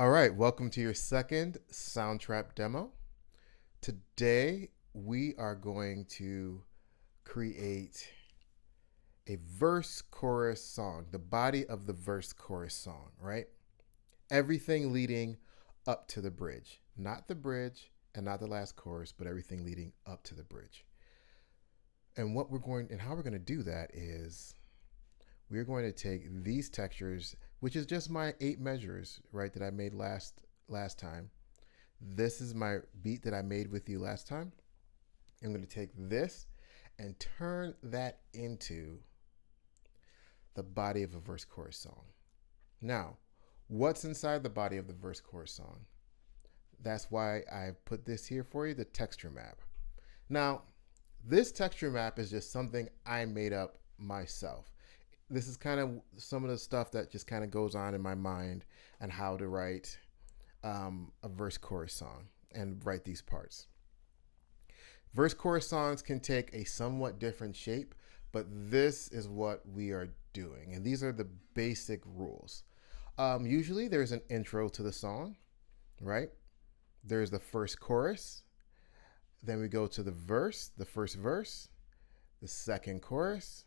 All right, welcome to your second Soundtrap demo. Today we are going to create a verse chorus song, the body of the verse chorus song, right? Everything leading up to the bridge, not the bridge and not the last chorus, but everything leading up to the bridge. And how we're going to do that is we're going to take these textures, which is just my 8 measures, right, that I made last time. This is my beat that I made with you last time. I'm going to take this and turn that into the body of a verse chorus song. Now, what's inside the body of the verse chorus song? That's why I put this here for you, the texture map. Now, this texture map is just something I made up myself. This is kind of some of the stuff that just kind of goes on in my mind and how to write a verse chorus song and write these parts. Verse chorus songs can take a somewhat different shape, but this is what we are doing. And these are the basic rules. Usually there's an intro to the song, right? There's the first chorus. Then we go to the first verse, the second chorus,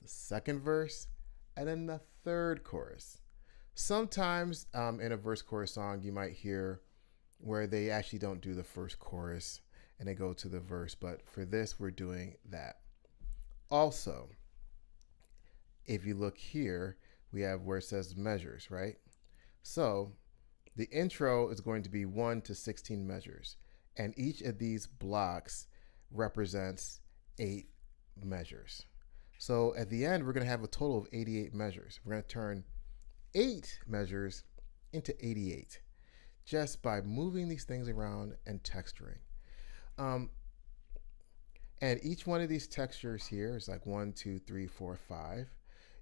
the second verse, and then the third chorus. Sometimes in a verse chorus song, you might hear where they actually don't do the first chorus and they go to the verse, but for this, we're doing that. Also, if you look here, we have where it says measures, right? So the intro is going to be 1 to 16 measures, and each of these blocks represents 8 measures. So at the end, we're going to have a total of 88 measures. We're going to turn 8 measures into 88 just by moving these things around and texturing. And each one of these textures here is like 1, 2, 3, 4, 5.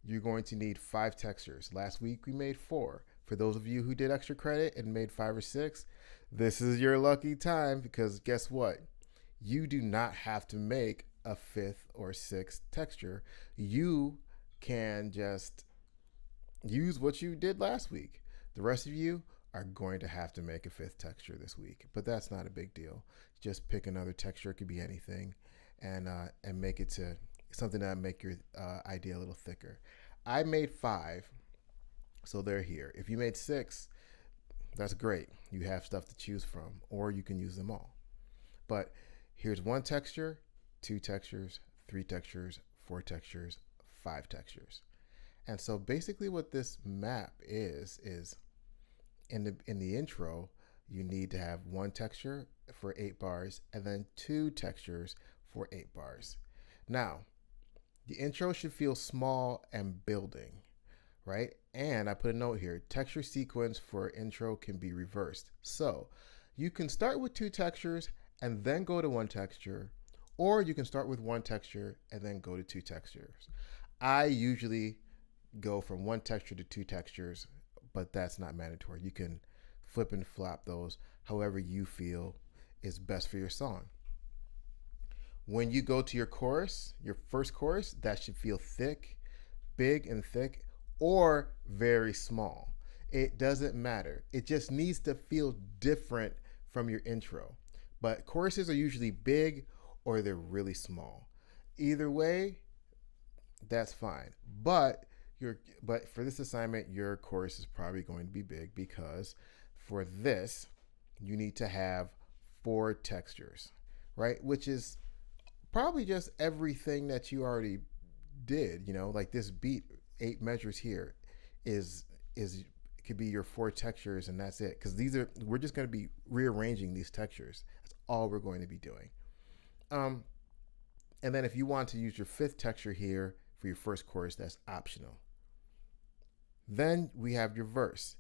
You're going to need 5 textures. Last week we made 4. For those of you who did extra credit and made 5 or 6, this is your lucky time because guess what? You do not have to make a 5th or 6th texture. You can just use what you did last week. The rest of you are going to have to make a 5th texture this week, but that's not a big deal. Just pick another texture. It could be anything, and make it to something that make your idea a little thicker. I made 5, so they're here. If you made 6, that's great. You have stuff to choose from, or you can use them all. But here's 1 texture, 2 textures, 3 textures, 4 textures, 5 textures. And so basically what this map is in the intro, you need to have 1 texture for 8 bars and then 2 textures for 8 bars. Now, the intro should feel small and building, right? And I put a note here, texture sequence for intro can be reversed. So you can start with 2 textures and then go to 1 texture, or you can start with 1 texture and then go to 2 textures. I usually go from 1 texture to 2 textures, but that's not mandatory. You can flip and flop those however you feel is best for your song. When you go to your chorus, your first chorus, that should feel thick, big and thick, or very small. It doesn't matter. It just needs to feel different from your intro. But choruses are usually big or they're really small. Either way, that's fine. But for this assignment, your chorus is probably going to be big because for this, you need to have 4 textures, right? Which is probably just everything that you already did, like this beat, 8 measures here is could be your 4 textures and that's it. Because we're just going to be rearranging these textures. That's all we're going to be doing. And then if you want to use your 5th texture here for your first chorus, that's optional. Then we have your verse.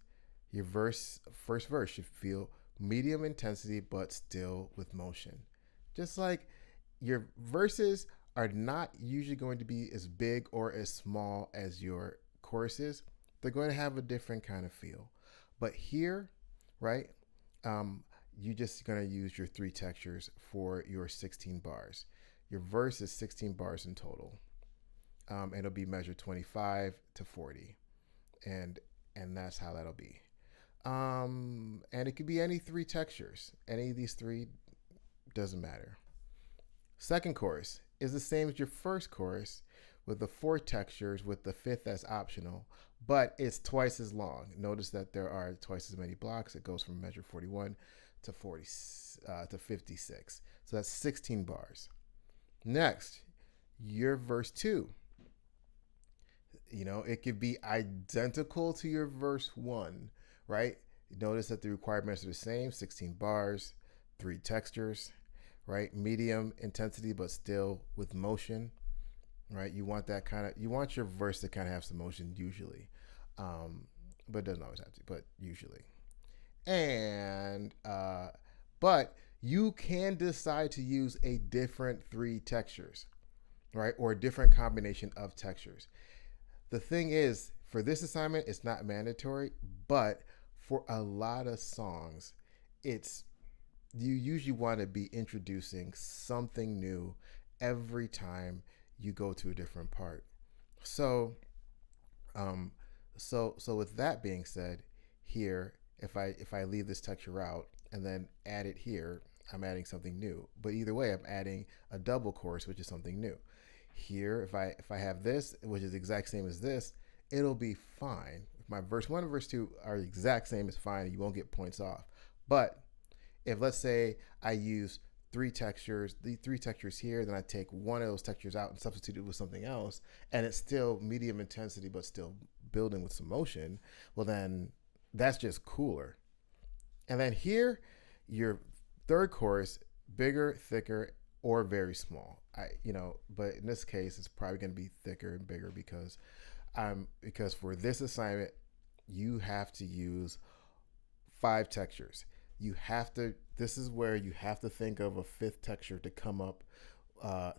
Your first verse should feel medium intensity, but still with motion. Just like your verses are not usually going to be as big or as small as your choruses. They're going to have a different kind of feel. But here, right, you're just going to use your 3 textures for your 16 bars. Your verse is 16 bars in total. It'll be measured 25 to 40. And that's how that'll be. And it could be any three textures. Any of these three, doesn't matter. Second chorus is the same as your first chorus with the four textures with the fifth as optional, but it's twice as long. Notice that there are twice as many blocks. It goes from measure 41 to 40 to 56. So that's 16 bars. Next, your verse 2. It could be identical to your verse 1, right? Notice that the requirements are the same, 16 bars, 3 textures, right? Medium intensity, but still with motion, right? You want your verse to kind of have some motion usually, but it doesn't always have to, but usually. And, but you can decide to use a different 3 textures, right? Or a different combination of textures. The thing is, for this assignment, it's not mandatory, but for a lot of songs, you usually want to be introducing something new every time you go to a different part. So with that being said, here, if I leave this texture out and then add it here, I'm adding something new. But either way, I'm adding a double chorus, which is something new. Here, if I have this, which is the exact same as this, it'll be fine. If my verse 1 and verse 2 are the exact same, it's fine. You won't get points off. But if, let's say, I use the 3 textures here, then I take one of those textures out and substitute it with something else, and it's still medium intensity but still building with some motion, well, then that's just cooler. And then here, your third chorus, bigger, thicker, or very small. But in this case, it's probably going to be thicker and bigger because for this assignment, you have to use 5 textures. This is where you have to think of a 5th texture to come up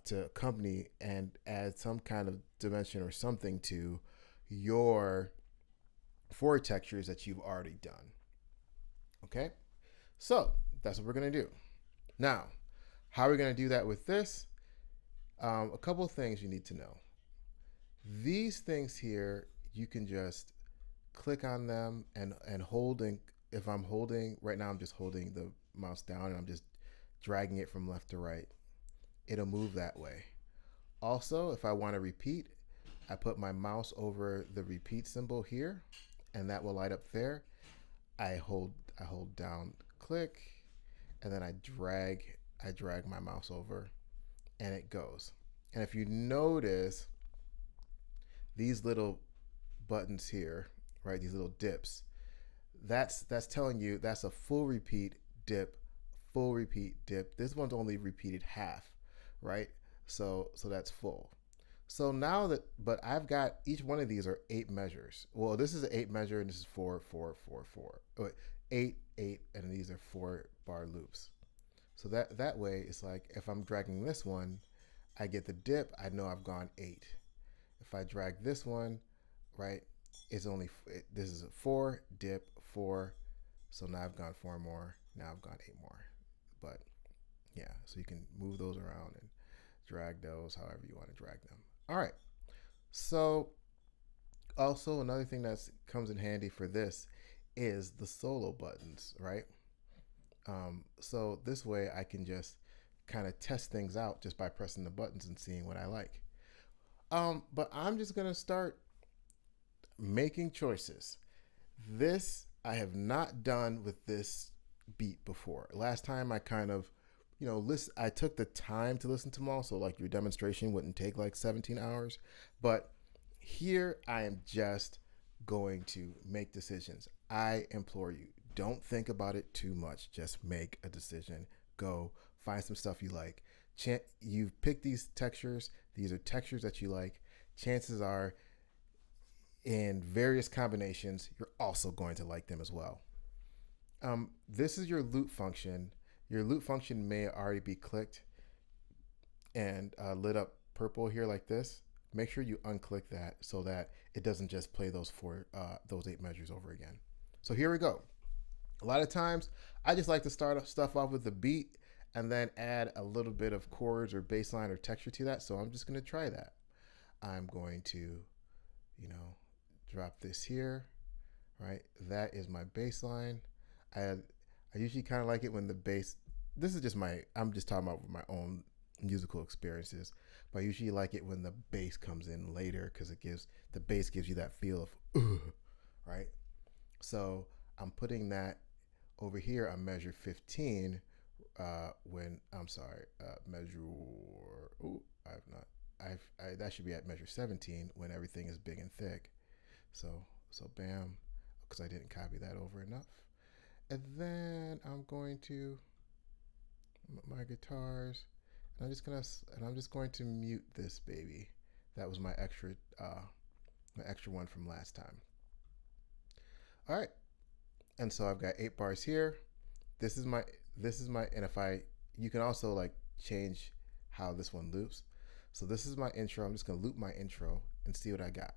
to accompany and add some kind of dimension or something to your 4 textures that you've already done. Okay? So that's what we're going to do. Now, how are we going to do that with this? A couple of things you need to know. These things here, you can just click on them and hold. And if I'm holding, right now I'm just holding the mouse down and I'm just dragging it from left to right. It'll move that way. Also, if I want to repeat, I put my mouse over the repeat symbol here, and that will light up there. I hold down, click, and then I drag my mouse over, and it goes. And if you notice these little buttons here, right, these little dips, that's telling you that's a full repeat dip, full repeat dip. This one's only repeated half, right? So that's full. So now but I've got, each one of these are 8 measures. Well, this is an 8 measure, and this is 4, 4, 4, 4. Oh, 8, 8, and these are 4 bar loops. So that way, it's like if I'm dragging this one, I get the dip, I know I've gone 8. If I drag this one, right, this is a 4, dip, 4. So now I've gone 4 more, now I've gone 8 more. But yeah, so you can move those around and drag those however you want to drag them. All right. So also another thing that comes in handy for this is the solo buttons, right? So this way I can just kind of test things out just by pressing the buttons and seeing what I like. But I'm just going to start making choices. This I have not done with this beat before. Last time I kind of, I took the time to listen to them all. So like your demonstration wouldn't take like 17 hours. But here I am just going to make decisions. I implore you, don't think about it too much. Just make a decision. Go find some stuff you like. You've picked these textures. These are textures that you like. Chances are, in various combinations, you're also going to like them as well. This is your loop function. Your loop function may already be clicked and lit up purple here like this. Make sure you unclick that so that it doesn't just play those 8 measures over again. So here we go. A lot of times, I just like to start stuff off with the beat and then add a little bit of chords or bass line or texture to that. So I'm just going to try that. I'm going to, drop this here, right? That is my baseline. I usually kind of like it when the bass. This is just I'm just talking about my own musical experiences, but I usually like it when the bass comes in later because the bass gives you that feel of, right? So I'm putting that over here on measure 15. Measure. I've not. That should be at measure 17 when everything is big and thick. So bam, because I didn't copy that over enough. And then I'm going to my guitars. And I'm just going to mute this baby. That was my extra one from last time. All right, and so I've got 8 bars here. This is my, and you can also like change how this one loops. So this is my intro. I'm just gonna loop my intro and see what I got.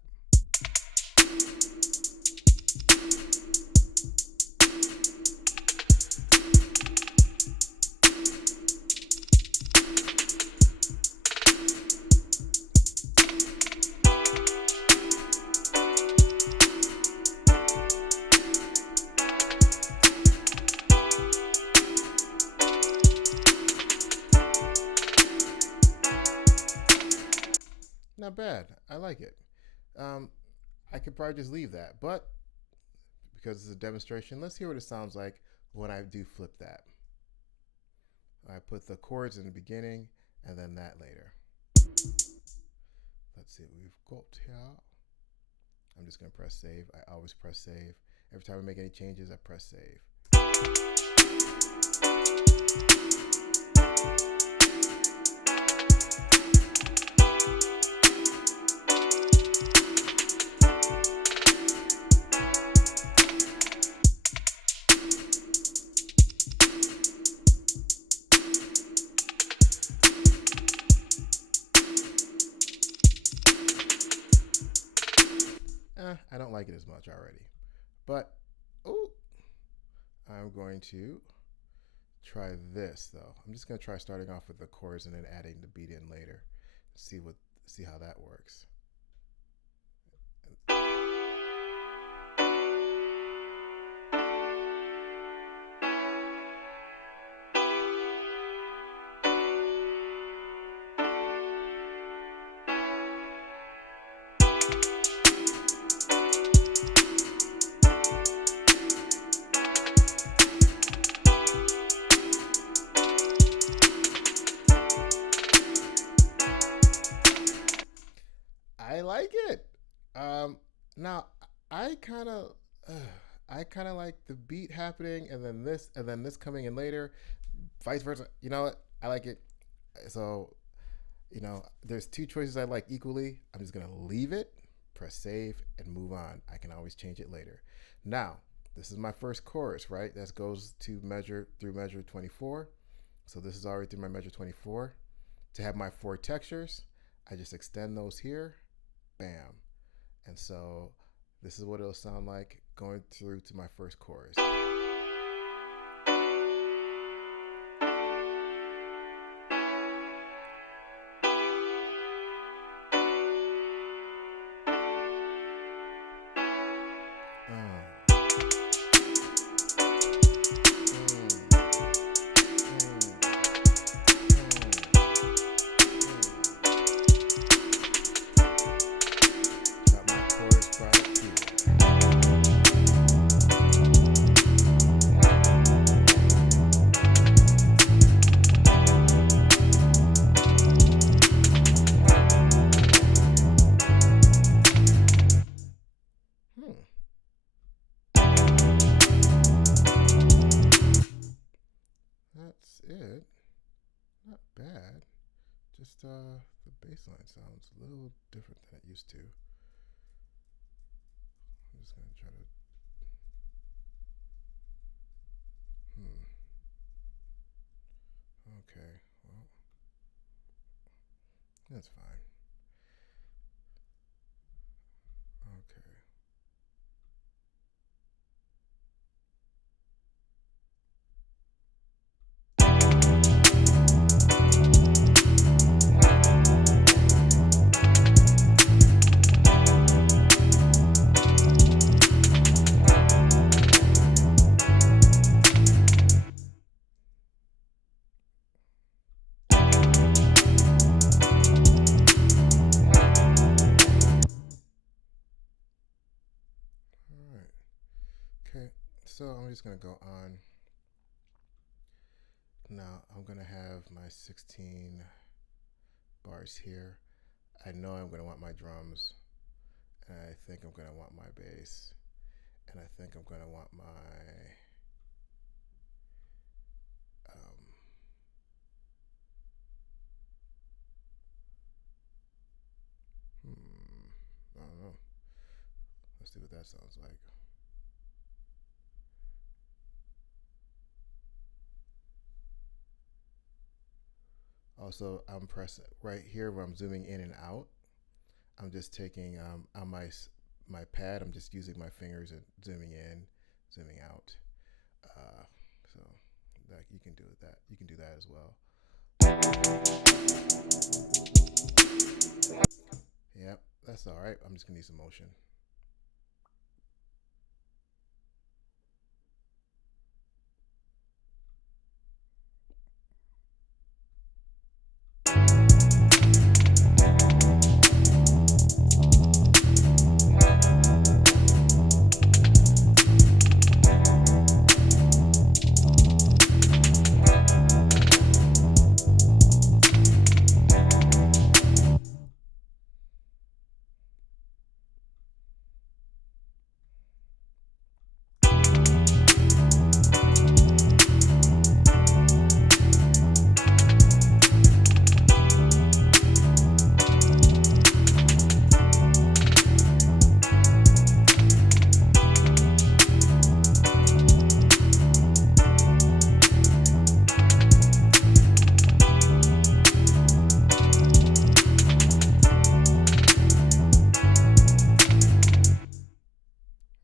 Not bad. I like it. I could probably just leave that, but because it's a demonstration, let's hear what it sounds like when I do flip that. I put the chords in the beginning and then that later. Let's see what we've got here. I'm just going to press save. I always press save. Every time I make any changes, I press save. I don't like it as much already, but I'm going to try this though. I'm just going to try starting off with the chords and then adding the beat in later. See how that works. I like it. Now I kind of like the beat happening and then this coming in later, vice versa. You know what? I like it. So, there's 2 choices I like equally. I'm just gonna leave it, press save, and move on. I can always change it later. Now, this is my first chorus, right? That goes to measure 24. So this is already through my measure 24. To have my 4 textures, I just extend those here. Bam. And so this is what it'll sound like going through to my first chorus. That's it. Not bad. Just the bass line sounds a little different than it used to. I'm just gonna try to. Okay. Well, that's fine. Okay. So I'm just gonna go on. Now I'm gonna have my 16 bars here. I know I'm gonna want my drums, and I think I'm gonna want my bass, and I think I'm gonna want my um, I don't know. Let's see what that sounds like. Also, I'm pressing right here where I'm zooming in and out. I'm just taking on my pad. I'm just using my fingers and zooming in, zooming out. Uh, so that you can do that. You can do that as well. Yep, that's all right. I'm just gonna need some motion.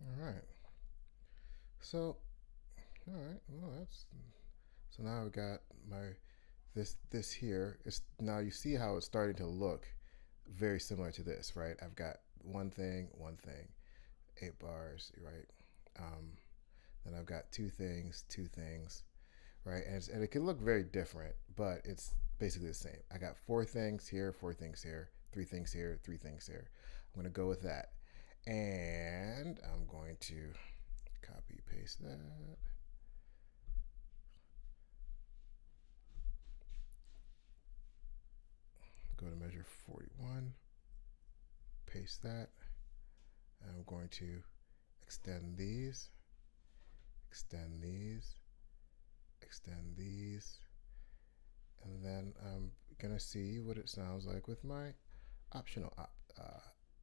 All right. So, all right. Well, that's so now I've got my this here. It's now you see how it's starting to look very similar to this, right? I've got one thing, 8 bars, right? Then I've got two things, right? And it can look very different, but it's basically the same. I got 4 things here, 4 things here, 3 things here, 3 things here. I'm going to go with that. And I'm going to copy paste that. Go to measure 41, paste that. And I'm going to extend these, extend these, extend these, and then I'm gonna see what it sounds like with my optional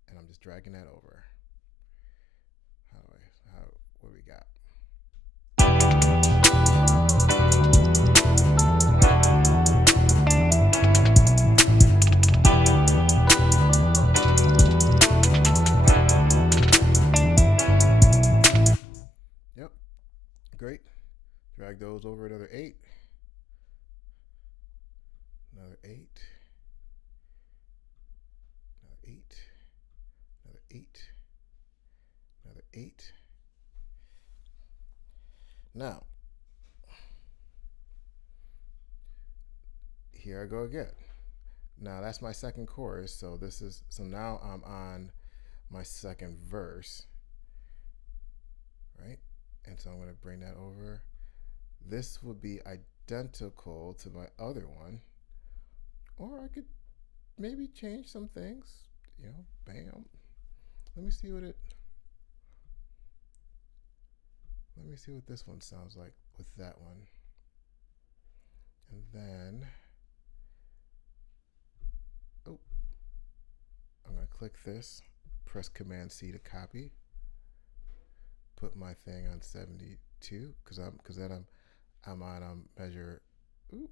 and I'm just dragging that over. How what we got? Yep, great. Drag those over another 8, another 8, another 8, another 8, another 8. Now, here I go again. Now that's my second chorus, so now I'm on my second verse, right? And so I'm going to bring that over. This would be identical to my other one, or I could maybe change some things. You know, bam. Let me see what it. Let me see what this one sounds like with that one. And then, oh, I'm gonna click this, press Command C to copy, put my thing on 72 because then I'm on measure. Ooh,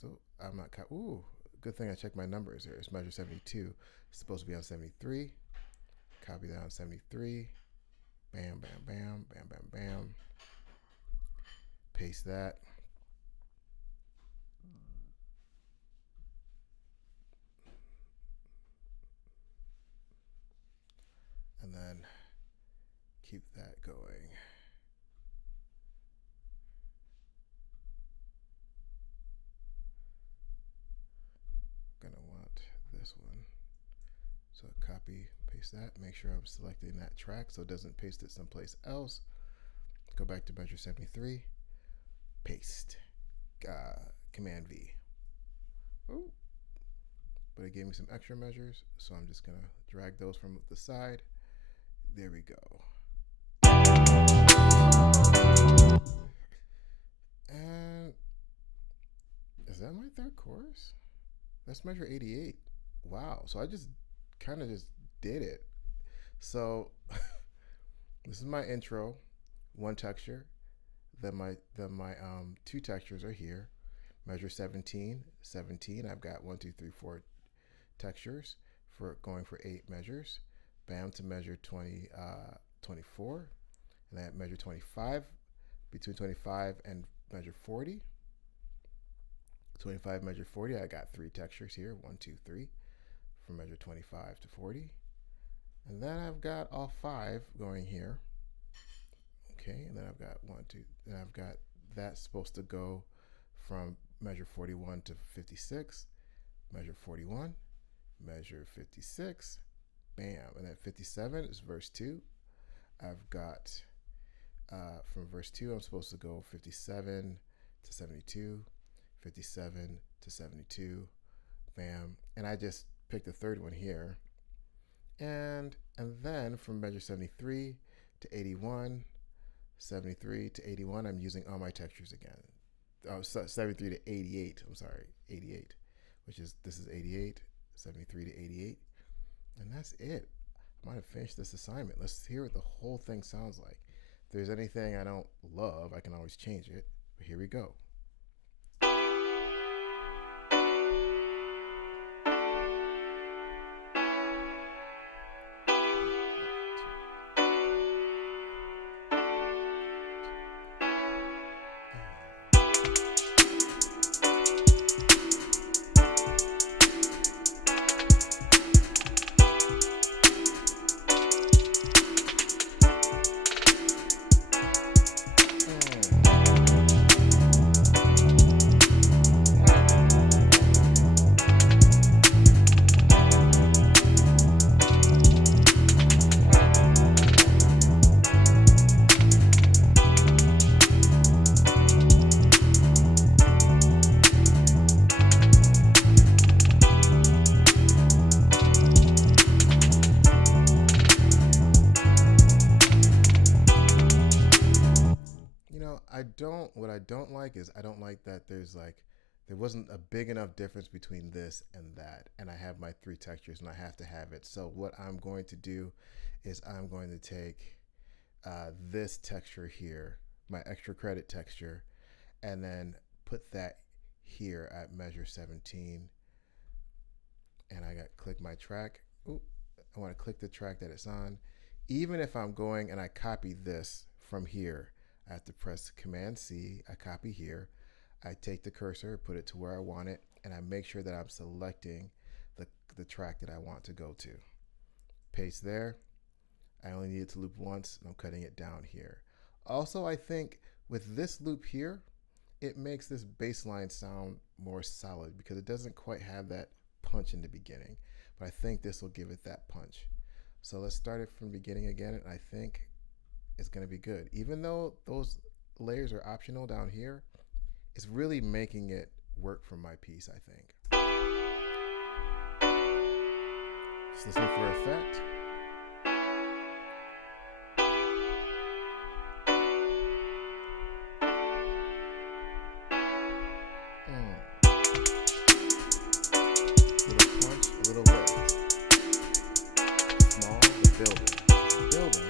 so I'm not. Ooh, good thing I checked my numbers here. It's measure 72. It's supposed to be on 73. Copy that on 73. Bam, bam, bam, bam, bam, bam. Paste that. And then keep that going. I'm gonna want this one. So copy, paste that. Make sure I'm selecting that track so it doesn't paste it someplace else. Go back to measure 73. Paste. Command V. Ooh. But it gave me some extra measures, so I'm just going to drag those from the side. There we go. And is that my third chorus? That's measure 88. Wow. So I just kind of just did it. So this is my intro, one texture. Then my two textures are here. Measure 17. I've got 1, 2, 3, 4 textures for going for 8 measures. Bam, to measure 24. And then measure 25. Between 25 and measure 40. 25, measure 40. I got 3 textures here. 1, 2, 3. From measure 25 to 40. And then I've got all 5 going here. Okay, and then I've got 1, 2, and I've got that's supposed to go from measure 41 to 56, measure 41, measure 56, bam, and then 57 is verse 2. I've got, from verse 2, I'm supposed to go 57 to 72, 57 to 72, bam, and I just picked the third one here. And then from measure 73 to 81, 73 to 81, I'm using all my textures again. Oh, 73 to 88, I'm sorry, 88, this is 88, 73 to 88. And that's it. I might have finished this assignment. Let's hear what the whole thing sounds like. If there's anything I don't love, I can always change it. But here we go. What I don't like is I don't like that there wasn't a big enough difference between this and that, and I have my 3 textures and I have to have it. So what I'm going to do is I'm going to take this texture here, my extra credit texture, and then put that here at measure 17, and I got click my track. Ooh, I want to click the track that it's on. Even if I'm going and I copy this from here, I have to press Command C, I copy here, I take the cursor, put it to where I want it, and I make sure that I'm selecting the track that I want to go to. Paste there. I only need it to loop once, and I'm cutting it down here. Also, I think with this loop here, it makes this bass line sound more solid because it doesn't quite have that punch in the beginning, but I think this will give it that punch. So let's start it from the beginning again, and I think it's going to be good. Even though those layers are optional down here, it's really making it work for my piece, I think. Just listen for effect. Little punch, a little lift. Small, but building. Building.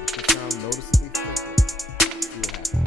It should sound noticeably thicker. See what happens.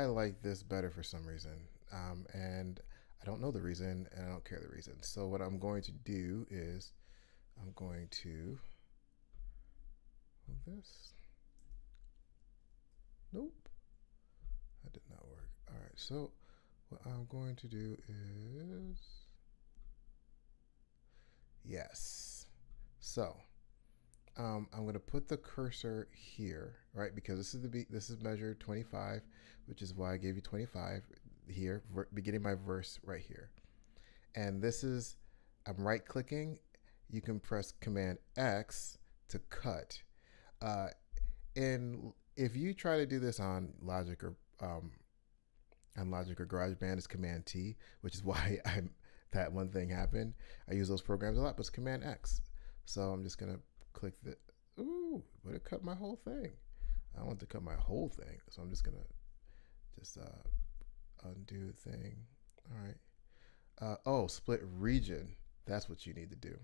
I like this better for some reason. And I don't know the reason, and I don't care the reason. So what I'm going to do is I'm going to move this. Nope, that did not work. All right, so what I'm going to do is yes. So I'm going to put the cursor here, right? Because this is measure 25, which is why I gave you 25 here, beginning my verse right here. And this is, I'm right clicking. You can press Command X to cut. And if you try to do this on Logic or GarageBand, it's Command T, which is why that one thing happened. I use those programs a lot, but it's Command X. So I'm just gonna click the. Ooh, but it cut my whole thing. I want to cut my whole thing, so I'm just gonna undo thing. All right. Oh, split region. That's what you need to do.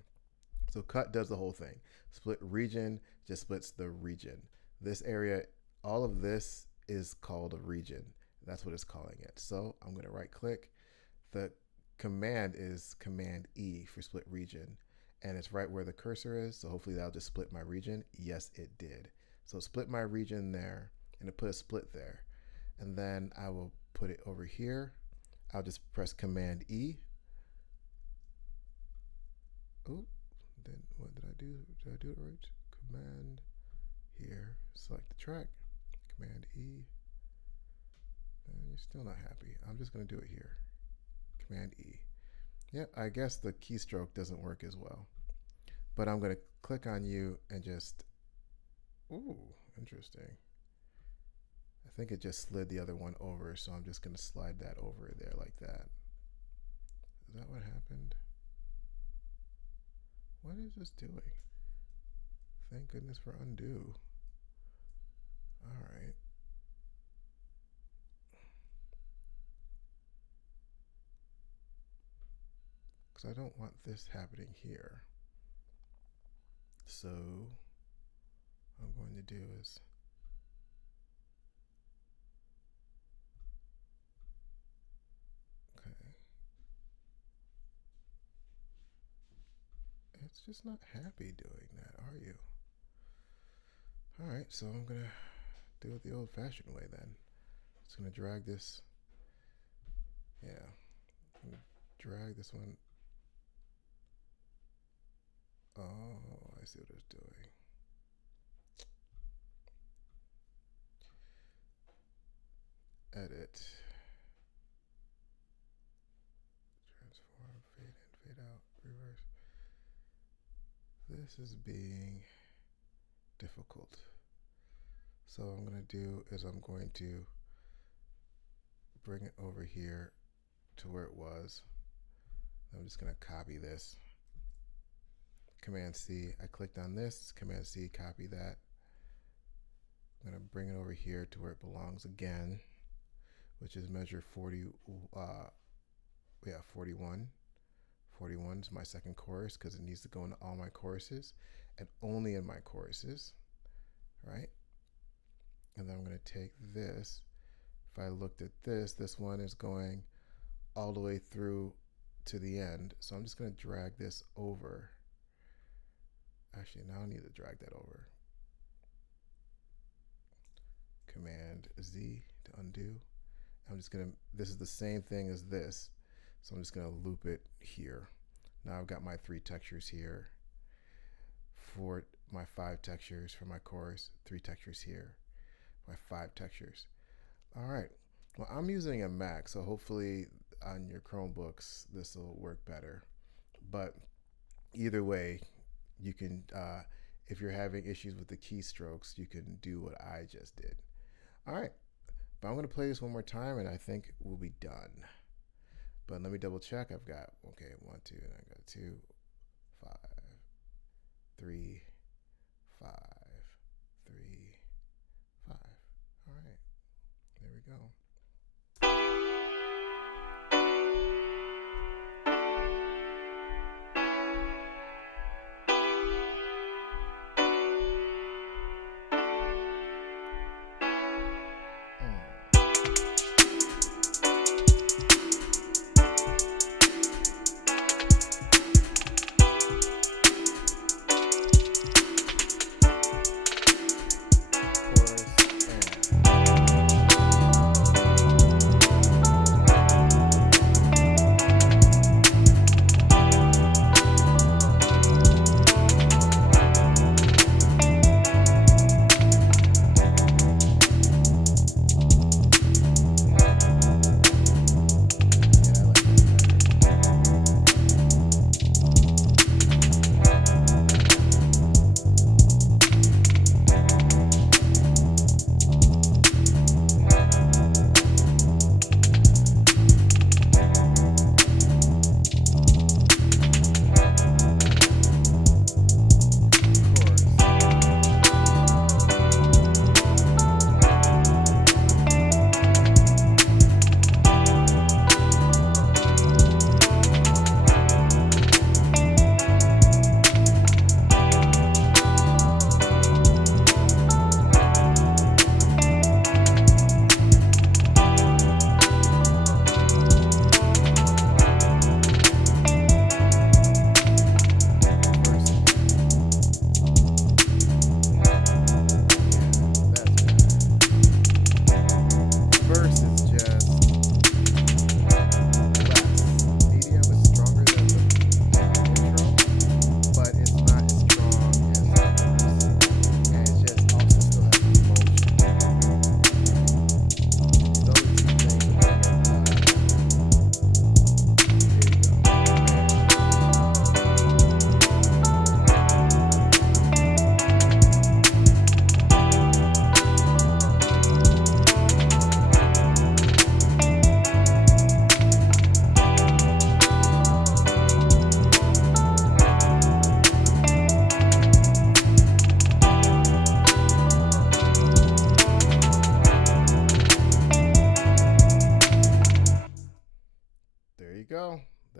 So cut does the whole thing. Split region just splits the region. This area, all of this is called a region. That's what it's calling it. So I'm going to right click. The command is Command E for split region. And it's right where the cursor is. So hopefully that'll just split my region. Yes, it did. So split my region there, and it put a split there. And then I will put it over here. I'll just press Command E. Oh, then what did I do? Did I do it right? Command here, select the track, Command E. And you're still not happy. I'm just going to do it here. Command E. Yeah, I guess the keystroke doesn't work as well. But I'm going to click on you and just, ooh, interesting. I think it just slid the other one over, so I'm just going to slide that over there like that. Is that what happened? What is this doing? Thank goodness for undo. All right. Because I don't want this happening here. So what I'm going to do is it's just not happy doing that, are you? All right, so I'm gonna do it the old-fashioned way then. Just gonna drag this. Yeah, I'm gonna drag this one. Oh, I see what it's doing. Edit. Transform, fade in, fade out, reverse. This is being difficult. So what I'm going to do is I'm going to bring it over here to where it was. I'm just going to copy this. Command C. I clicked on this. Command C, copy that. I'm going to bring it over here to where it belongs again, which is measure 41. 41 is my second chorus because it needs to go into all my choruses and only in my choruses, right? And then I'm going to take this. If I looked at this, this one is going all the way through to the end. So I'm just going to drag this over. Actually, now I need to drag that over. Command Z to undo. I'm just going to, this is the same thing as this. So I'm just going to loop it here. Now I've got my 3 textures here. For my 5 textures for my chorus, 3 textures here. My 5 textures. All right. Well, I'm using a Mac, so hopefully on your Chromebooks, this will work better. But either way, you can, if you're having issues with the keystrokes, you can do what I just did. All right. But I'm going to play this one more time, and I think we'll be done. But let me double check. I've got, okay, 1, 2, and I got 2, 5, 3, 5, 3, 5. All right, there we go.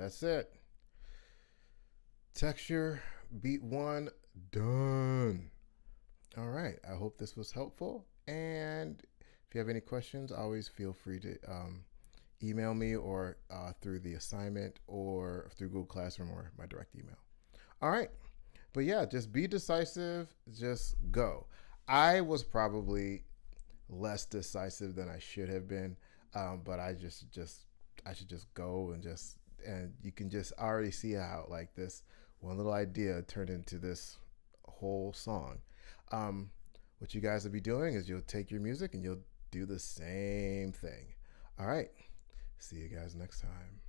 That's it. Texture, beat one, done. All right. I hope this was helpful. And if you have any questions, always feel free to email me or through the assignment or through Google Classroom or my direct email. All right. But yeah, just be decisive. Just go. I was probably less decisive than I should have been, but I should just go and you can just already see how like this one little idea turned into this whole song. Um, what you guys will be doing is you'll take your music and you'll do the same thing. All right. See you guys next time.